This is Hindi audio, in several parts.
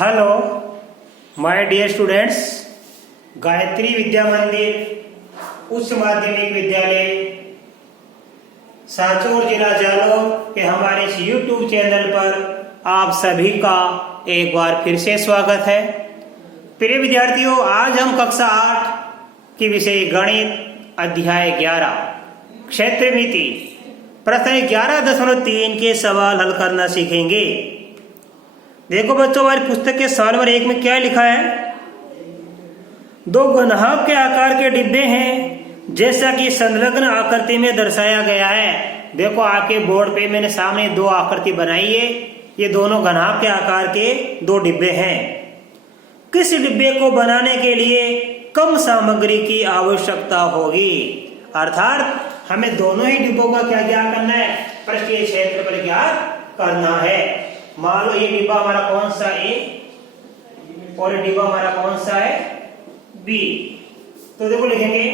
Hello my dear students, Gayatri Vidya Mandir उच्च माध्यमिक विद्यालय सांचौर जिला जालौर के हमारे इस यूट्यूब चैनल पर आप सभी का एक बार फिर से स्वागत है। प्रिय विद्यार्थियों, आज हम कक्षा 8 की विषय गणित अध्याय 11 क्षेत्र मिति प्रश्न 11.3 के सवाल हल करना सीखेंगे। देखो बच्चों, हमारी पुस्तक के सवाल नंबर 1 में क्या लिखा है। दो घनाभ के आकार के डिब्बे हैं जैसा कि संलग्न आकृति में दर्शाया गया है। देखो आपके बोर्ड पे मैंने सामने दो आकृति बनाई है। ये दोनों घनाभ के आकार के दो डिब्बे हैं। किस डिब्बे को बनाने के लिए कम सामग्री की आवश्यकता होगी? अर्थात हमें दोनों ही डिब्बों का क्या क्या करना है, पृष्ठीय क्षेत्रफल ज्ञात करना है। मान लो ये डिब्बा हमारा कौन सा ए और ये डिब्बा हमारा कौन सा है बी। तो देखो लिखेंगे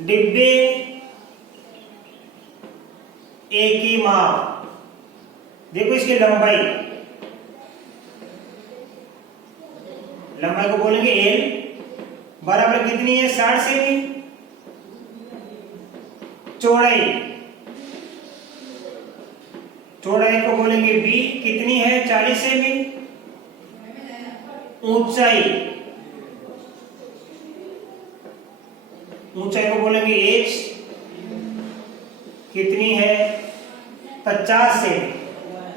डिब्बे ए की माप। देखो इसकी लंबाई को बोलेंगे एल बराबर कितनी है 60 सेमी। चौड़ाई को बोलेंगे बी, कितनी है 40 सेमी। ऊंचाई को बोलेंगे एच, कितनी है 50 सेमी।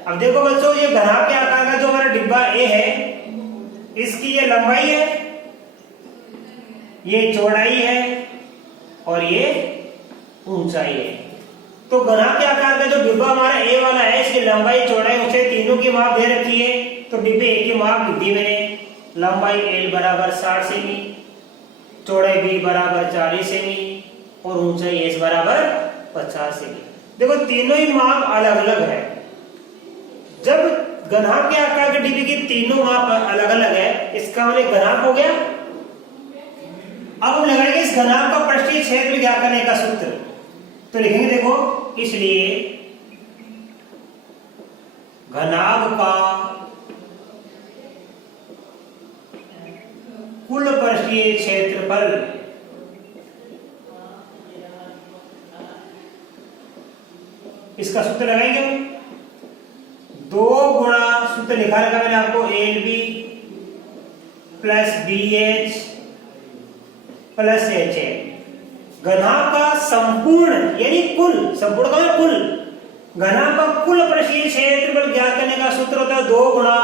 अब देखो बच्चों, ये घनाभ के आकार का जो हमारा डिब्बा ए है, इसकी ये लंबाई है, ये चौड़ाई है और ये ऊंचाई है। तो घनाभ के आकार का जो डिब्बा हमारा ए वाला है, इसकी लंबाई चौड़ाई ऊंचाई तीनों की माप दे रखी है। तो डिब्बे ए की माप लिख दी मैंने। लंबाई एल बराबर 60 सेमी, चौड़ाई बी बराबर 40 सेमी और ऊंचाई एस बराबर 50 सेमी। देखो तीनों ही माप अलग अलग है। जब घनाभ के आकार के डिब्बे की तीनों माप अलग अलग है, इसका मतलब घनाभ हो गया। अब हम लगाएंगे इस घनाभ का पृष्ठीय क्षेत्र ज्ञात करने का सूत्र। तो लिखेंगे देखो, इसलिए घनाभ का कुल पृष्ठीय क्षेत्रफल इसका सूत्र लगाएंगे हम। 2 गुणा सूत्र लिखा रखा मैंने आपको, L B plus B H plus H है। घनाभ का संपूर्ण यानी कुल, संपूर्ण का कुल, घनाभ का कुल पृष्ठीय क्षेत्रफल ज्ञात करने का सूत्र होता है 2 गुणा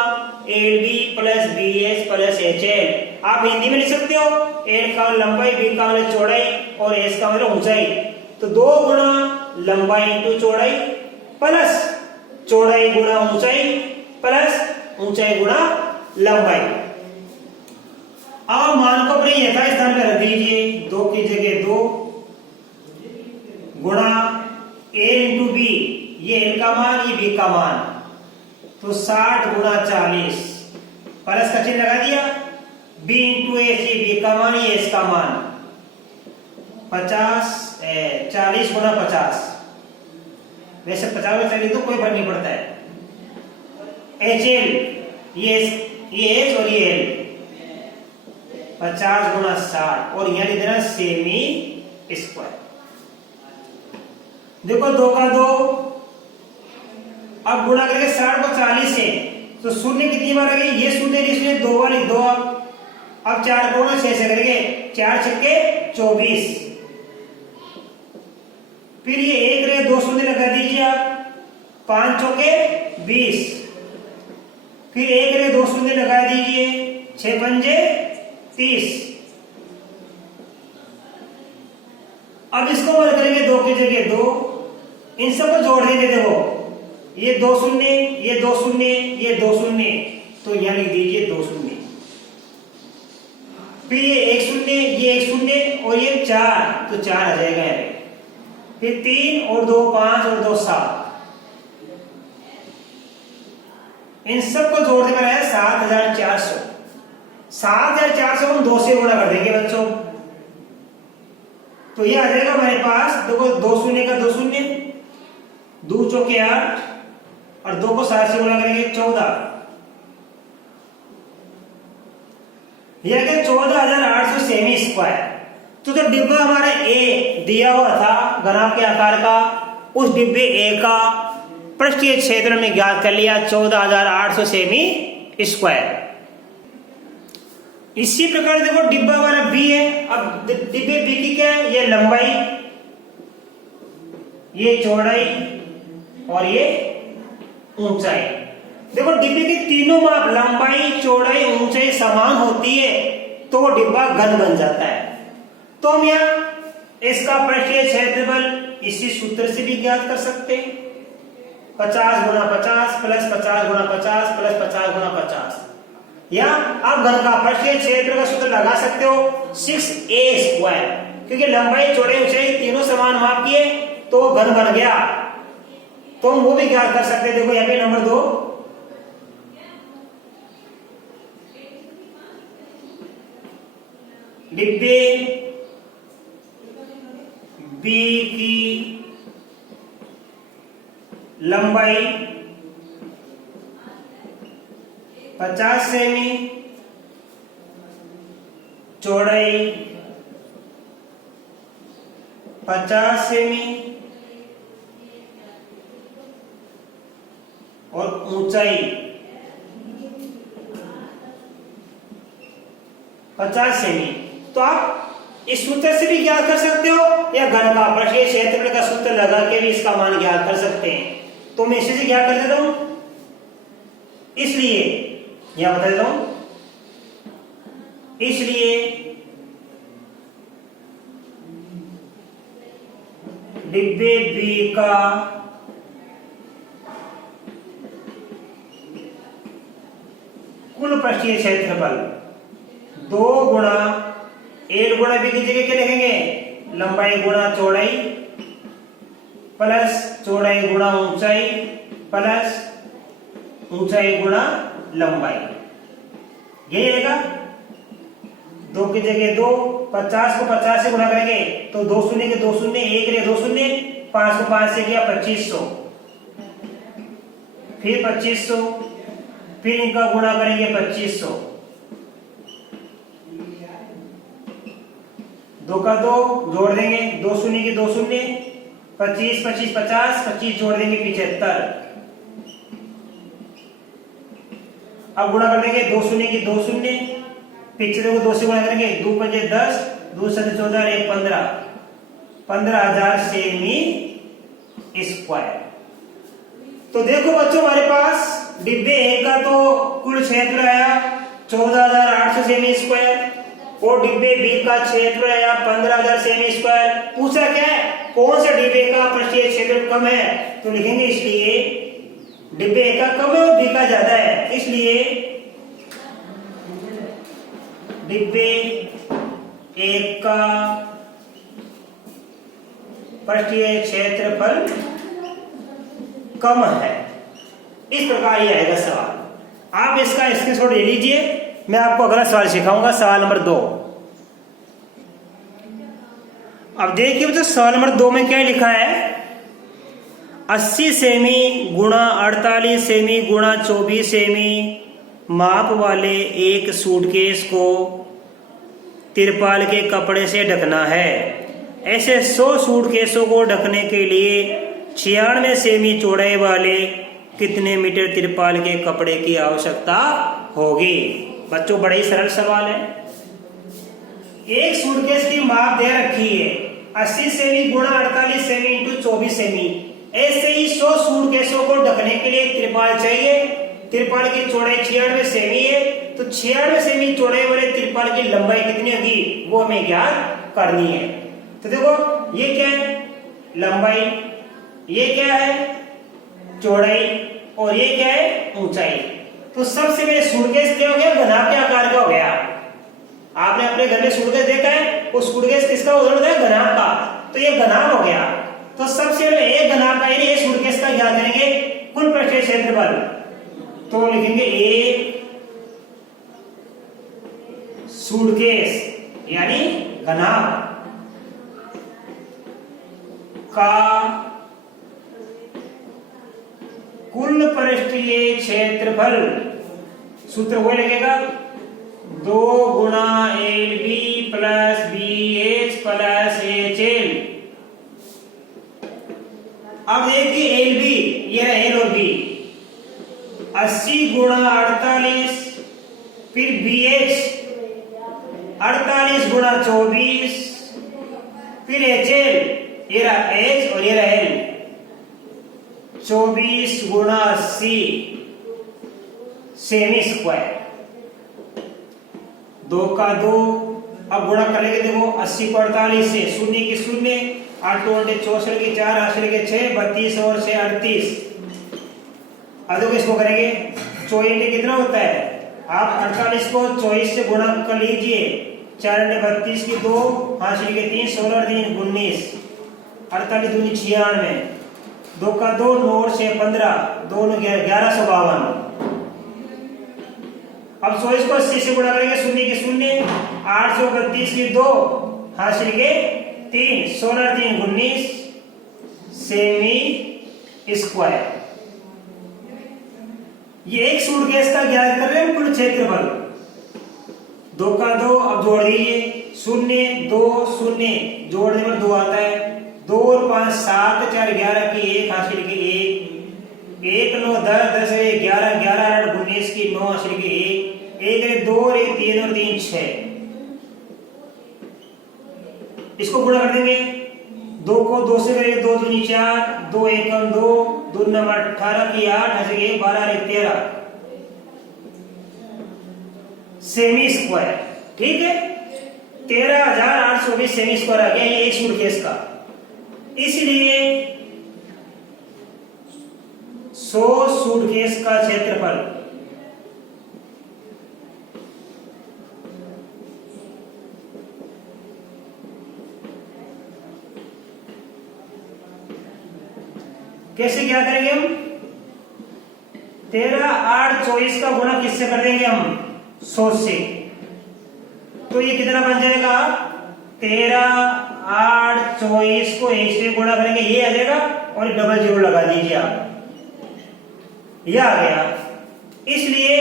L B plus B H plus H L. आप हिंदी में लिख सकते हो, एल का लंबाई, बी का मतलब चौड़ाई और एच का मतलब ऊंचाई। तो 2 गुणा लंबाई इंटू चौड़ाई प्लस चौड़ाई गुणा ऊंचाई प्लस ऊंचाई गुणा लंबाई। अब मान को अपने यथास्थान पर रख दीजिए। 2 की जगह 2 गुणा ए इंटू बी, ये एल का मान, ये बी का मान, तो 60 गुणा 40 प्लस का चिन्ह लगा दिया। बी इंटू एच, ये बी का मान, ये एच का मान, 40 गुणा 50। वैसे 50 में चलिए तो कोई फर्क नहीं पड़ता है। एच एल, ये एच और ये एल, 50 गुणा 60 और यहां लिख देना सेमी स्क्वायर। देखो 2 का 2, अब गुणा करके 60 को 40 से, तो शून्य कितनी बार आ गई, ये शून्य इसमें 2 बार लिख दो। अब 4 को 6 से करेंगे, 4 छक्के 24, फिर ये 1 रहे 2 शून्य लगा दीजिए आप, 5 चौके 20, फिर 1 रहे 2 शून्य लगा दीजिए, 6 पंजे 30। अब इसको वर्ग करेंगे 2 की जगह 2, इन सबको जोड़ देंगे। देखो ये 2 शून्य, ये 2 शून्य, ये 2 शून्य, तो यहां लिख दीजिए 2 शून्य, फिर ये 1 शून्य, ये 1 शून्य और ये 4, तो 4 आ जाएगा यहाँ पे। फिर 3 और 2 5 और 2 7, इन सबको जोड़ देकर आया 7400। 7400 हम 2 से गुणा कर देंगे बच्चों। तो ये आ जाएगा हमारे पास, देखो 2 शून्य का 2 शून्य, 2 चौके 8 और 2 को 7 से गुणा करेंगे 14। यह क्या 14,800 सेमी स्क्वायर। तो जो डिब्बा हमारा ए दिया हुआ था घनाभ के आकार का, उस डिब्बे ए का पृष्ठीय क्षेत्र में ज्ञात कर लिया 14,800 सेमी स्क्वायर। इसी प्रकार देखो डिब्बा हमारा बी है। अब डिब्बे बी की क्या है, ये लंबाई, ये चौड़ाई और ये ऊंचाई। देखो डिब्बे के तीनों माप लंबाई, चौड़ाई, ऊंचाई समान होती है तो वो डिब्बा घन बन जाता है। तो हम यहाँ इसका पृष्ठीय क्षेत्रफल इसी सूत्र से भी ज्ञात कर सकते हैं, 50 गुणा 50 प्लस 50 गुणा 50 प्लस 50 गुणा 50। या आप घन का पृष्ठीय क्षेत्र का सूत्र लगा सकते हो 6a स्क्वायर, क्योंकि लंबाई, चौड़ाई, ऊंचाई तीनों समान माप की है तो घन बन गया। तो हम वो भी ज्ञात कर सकते हैं। देखो यहाँ पे नंबर 2, डिब्बे बी की लंबाई 50 सेमी, चौड़ाई 50 सेमी और ऊंचाई 50 सेमी। तो आप इस सूत्र से भी ज्ञात कर सकते हो या घन का पृष्ठीय क्षेत्रफल का सूत्र लगा के भी इसका मान ज्ञात कर सकते हैं। तो मैं इसी से क्या कर देता हूं, इसलिए यह बता देता हूं, इसलिए डिब्बे बी का कुल पृष्ठीय क्षेत्रफल 2 गुणा एल गुणा बी की जगह क्या लिखेंगे, लंबाई गुणा चौड़ाई प्लस चौड़ाई गुणा ऊंचाई प्लस ऊंचाई गुणा लंबाई। यही रहेगा। 2 की जगह 2, 50 को 50 से गुणा करेंगे तो 2 शून्य के 2 शून्य, 1 रे 2 शून्य, 5 को 5 से किया 2500, फिर 2500, फिर इनका गुणा करेंगे 2500, 2 का 2 जोड़ देंगे, 2 शून्य के 2 शून्य, 25 25 50, 25 जोड़ देंगे 75। अब गुणा कर देंगे 2 शून्य की 2 शून्य, 75 को 2 से गुणा करेंगे, 2 पंजे 10, 2 7 14, 1 15, 15,000 सेमी स्क्वायर। तो देखो बच्चों हमारे पास डिब्बे ए का तो कुल क्षेत्र आया 14,800 सेमी स्क्वायर और डिब्बे बी का क्षेत्र आया 15,000 सेमी स्क्वायर। पूछा क्या है, कौन से डिब्बे का पृष्ठीय क्षेत्र कम है, तो लिखेंगे इसलिए डिब्बे ए का कम है और बी का ज्यादा है, इसलिए डिब्बे ए का पृष्ठीय क्षेत्रफल कम है। इस प्रकार ये आएगा सवाल। आप इसका स्क्रीनशॉट ले लीजिए, मैं आपको अगला सवाल सिखाऊंगा, सवाल नंबर 2। अब देखिए तो सवाल नंबर 2 में क्या लिखा है, 80 सेमी गुणा 48 सेमी गुणा 24 सेमी माप वाले एक सूटकेस को तिरपाल के कपड़े से ढकना है। ऐसे 100 सूटकेसों को ढकने के लिए 96 सेमी चौड़ाई वाले कितने मीटर तिरपाल के कपड़े की आवश्यकता होगी। बच्चों बड़ा ही सरल सवाल है। एक सूटकेस की माप दे रखी है 80 सेमी गुणा 48 सेमी इंटू 24 सेमी। ऐसे ही 100 सूटकेसों को ढकने के लिए तिरपाल चाहिए। तिरपाल की चौड़ाई 96 सेमी है, तो 96 सेमी चौड़ाई वाले तिरपाल की लंबाई कितनी होगी वो हमें ज्ञात करनी है। तो देखो ये क्या है, लंबाई, ये क्या है, चौड़ाई, और ये क्या है, ऊंचाई। तो सबसे पहले सूटकेस क्या हो गया, घनाभ के आकार का हो गया। आपने अपने घर में सूटकेस देखा है, वो सूटकेस किसका उदाहरण है, घनाभ का। तो ये घनाभ हो गया। तो सबसे पहले एक घनाभ का यानी एक सूटकेस का ज्ञात करेंगे कुल पृष्ठीय क्षेत्रफल। तो लिखेंगे एक सूटकेस यानी घनाभ का क्षेत्रफल, सूत्र वही लगेगा 2 गुणा LB plus BH plus HL। अब देखिए LB, यह L और B, 80 गुणा 48, फिर BH 48 गुणा 24, फिर HL, ये रहा H और ये रहा L, 24 गुणा 80 सेमी स्क्वायर, 2 का 2। अब गुणा करेंगे, देखो 80 को 48 से, शून्य की शून्य, 8 2 64 की 4, 8 के 6, 32 और 6 38। अब देखो इसको करेंगे, 24 कितना होता है, आप 48 को 24 से गुणा कर लीजिए, 4 32 की 2, 5 के 3, 16 3 19, 48 दूनी 96, 2 का 2, 9 और 6 15, 2 1152। अब 24 को 80 से गुणा करेंगे, शून्य की शून्य, 832 की 2, हासिल के 3, 16 3 19 सेमी स्क्वायर। ये एक सूटकेस का ज्ञात कर रहे हैं कुल क्षेत्रफल। 2 का 2, अब जोड़ दीजिए, 0 2 0, जोड़ने पर 2 आता है, 2 और 5 7 4 11 की 1, हासिल की 1, 1 9 10 10 11 11 8 19 की 9, हासिल की 1, 1 2 और 1 3 और 3 6। इसको गुणा कर देंगे, 2 को 2 से करेंगे, 2 दूनी 4, 2 1 2, 2 नंबर 18 की 8, हासिल की 1 12 और 13 सेमी स्क्वायर। ठीक है, 13,820 सेमी स्क्वायर आ गया ये एक सूटकेस का। इसलिए 100 सूटकेस का क्षेत्रफल कैसे क्या करेंगे हम, 13 8 24 का गुणा किससे कर देंगे हम, 100 से। तो ये कितना बन जाएगा, 13 8 24 को 1 से गुणा करेंगे, ये आ जाएगा, और डबल जीरो लगा दीजिए आप, ये आ गया। इसलिए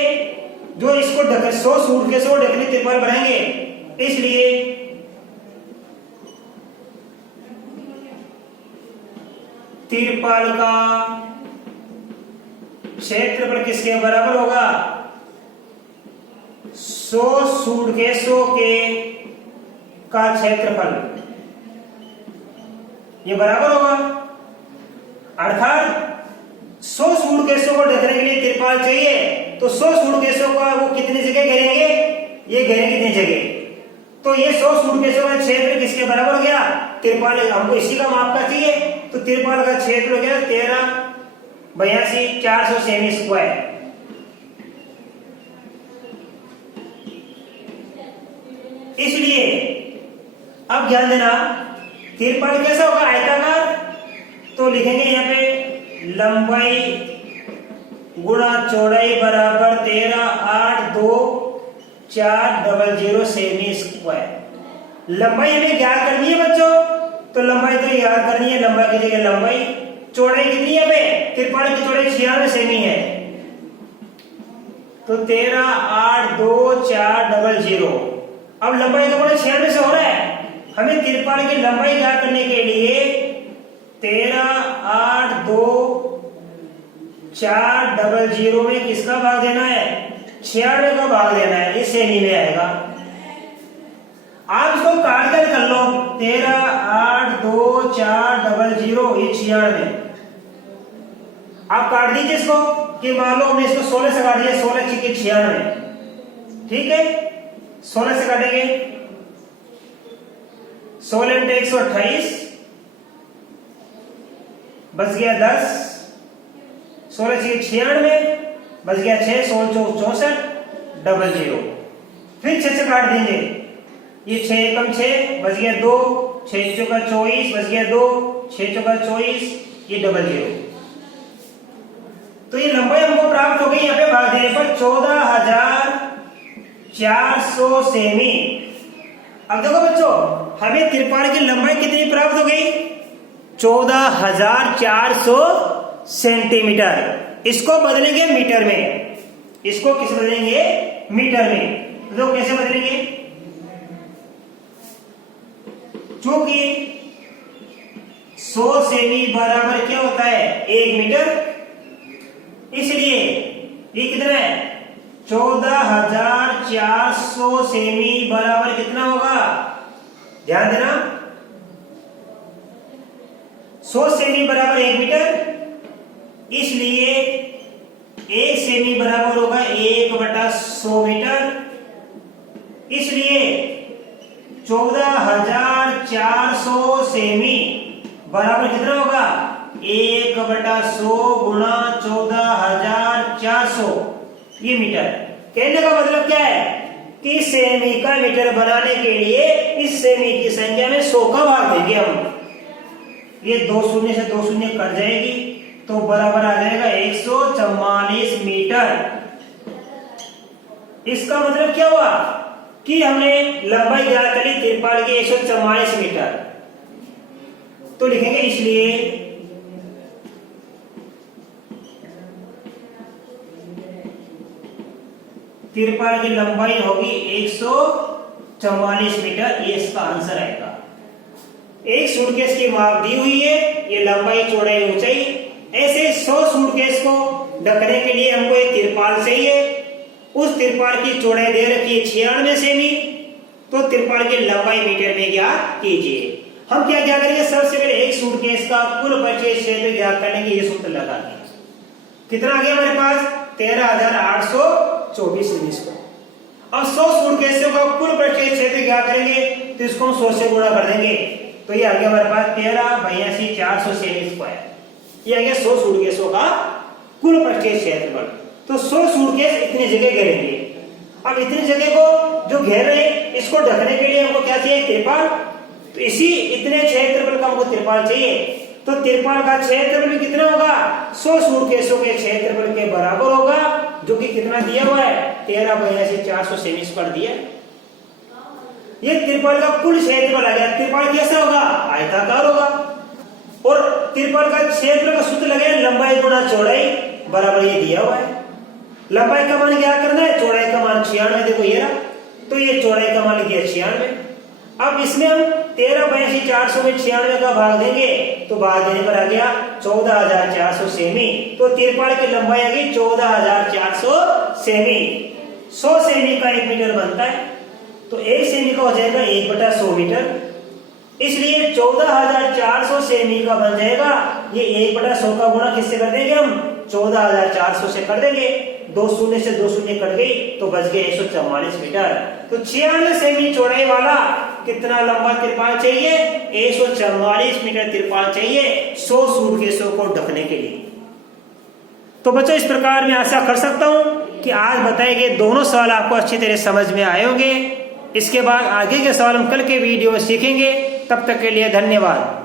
जो इसको 100 सूटकेस को ढकने तिरपाल बनाएंगे, इसलिए तिरपाल का क्षेत्रफल किसके बराबर होगा, 100 सूटकेसों के का क्षेत्रफल, ये बराबर होगा। अर्थात 100 सूटकेसों को ढकने के लिए तिरपाल चाहिए, तो 100 सूटकेसों का वो कितनी जगह घेरेंगे, ये घेरेंगे कितनी जगह, तो ये 100 सूटकेसों का क्षेत्र किसके बराबर हो गया, तिरपाल। हमको इसी का माप का चाहिए, तो तिरपाल का क्षेत्र हो गया 13 82 400 सेमी स्क्वायर। इसलिए अब ध्यान देना, तिरपाल कैसा होगा, आयताकार, तो लिखेंगे यहाँ पे लंबाई गुणा चौड़ाई बराबर 13 8 2 4 0 सेमी स्क्वायर। लंबाई हमें ज्ञात करनी है बच्चों, तो लंबाई तो याद करनी है, लंबाई की जगह लंबाई, चौड़ाई कितनी है हमें, तिरपाल की चौड़ाई 96 सेमी है, तो 13 8 2 4 0। अब लंबाई का गुणा 96 से हो रहा है, हमें तिरपाल की लंबाई ज्ञात करने के लिए 13 8 2 4 0 में किसका भाग देना है, 96 का भाग देना है, ये सेमी में आएगा। आप इसको काट कर कर लो, 13 8 2 4 0 ये 96। आप काट दीजिए इसको, कि मान लो हमने इसको 16 से काट दिया, 16 6 96, ठीक है, 16 से काटेंगे, 16 × 128 बच गया 10, 16 6 96 बच गया 6, 16 64 00। फिर 6 से काट देंगे, ये 6 कम 6 बच गया 2, 6 चौका 24 बच गया 2, 6 चौका 24, ये 00। तो ये लंबाई हमको प्राप्त हो गई यहाँ पे भाग देने पर 14,400 सेमी। अब देखो बच्चों, हमें तिरपाल की लंबाई कितनी प्राप्त हो गई, 14,400 सेंटीमीटर। इसको बदलेंगे मीटर में, इसको किस बदलेंगे? मीटर में। तो कैसे बदलेंगे? चूंकि 100 सेमी बराबर क्या होता है? 1 मीटर, इसलिए ये कितना है? 14,400 सेमी बराबर कितना होगा? ध्यान देना, 100 सेमी बराबर 1 मीटर, इसलिए 1 सेमी बराबर होगा 1/100 मीटर, इसलिए 14,400 सेमी बराबर कितना होगा? 1/100 गुणा 14,400, ये मीटर। कहने का मतलब क्या है कि सेमी का मीटर बनाने के लिए इस सेमी की संख्या में 100 का भाग देंगे हम। ये 2 शून्य से 2 शून्य कट जाएगी तो बराबर आ जाएगा 144 मीटर। इसका मतलब क्या हुआ कि हमने लंबाई ज्ञात करी तिरपाल की 144 मीटर। तो लिखेंगे इसलिए तिरपाल की लंबाई होगी 144 मीटर, ये इसका आंसर आएगा। एक सूटकेस की माप दी हुई है, ये लंबाई, चौड़ाई, ऊंचाई। ऐसे 100 सूटकेस को ढकने के लिए हमको एक तिरपाल चाहिए। उस तिरपाल की चौड़ाई दे रखी है 96 सेमी, तो तिरपाल की लंबाई मीटर में ज्ञात कीजिए। हम क्या करेंगे? सबसे पहले एक सूटकेस का कुल परचेज क्षेत्र ज्ञात करने के ये सूत्र लगाएंगे। कितना आ गया हमारे पास? 13,824 सेमी स्क्वायर। अब 100 सूटकेसों का कुल परचेज क्षेत्र ज्ञात करेंगे तो इसको हम 100 से गुणा कर देंगे, तो ये आ गया हमारे पास 13,82,400 सेमी स्क्वायर। ये आ गया 100 सूटकेसों का कुल परचेज क्षेत्रफल। तो 100 सूटकेस इतनी जगह घेरेंगे। अब इतनी जगह को जो घेर रहे हैं, इसको ढकने के लिए हमको क्या चाहिए? तिरपाल। तो इसी इतने क्षेत्रफल का हमको तिरपाल चाहिए। तो तिरपाल का क्षेत्रफल कितना होगा? 100 सूटकेसों के क्षेत्रफल के बराबर होगा, जो कि कितना दिया हुआ है? 13,82,400 सेमी स्क्वायर दिया। ये तिरपाल का कुल क्षेत्रफल आ गया। तिरपाल कैसा होगा? आयताकार होगा। और तिरपाल का क्षेत्र का सूत्र लगे लंबाई गुणा चौड़ाई बराबर ये दिया हुआ है। लंबाई का मान क्या करना है? चौड़ाई का मान 96, देखो ये रहा। तो ये चौड़ाई का मान लिया 96। अब इसमें हम 13,82,400 में 96 का भाग देंगे, तो भाग देने पर आ गया 14,400 सेमी। तो तिरपाल की लंबाई आ गई 14,400 सेमी। 100 सेमी का 1 मीटर बनता है, तो 1 सेमी का हो जाएगा 1/100 मीटर, इसलिए 14,400 सेमी का बन जाएगा। ये 1/100 का गुणा किससे कर देंगे? हम 14,400 से कर देंगे। 2 शून्य से 2 शून्य कट गई तो बच गए 144 मीटर। तो 96 सेमी चौड़ाई वाला कितना लंबा तिरपाल चाहिए? 144 मीटर तिरपाल चाहिए 100 सूटकेसों को ढकने के लिए। तो बच्चों, इस प्रकार मैं आशा कर सकता हूं कि आज बताए गए दोनों सवाल आपको अच्छी तरह समझ में आए होंगे। इसके बाद आगे के सवाल हम कल के वीडियो में सीखेंगे। तब तक के लिए धन्यवाद।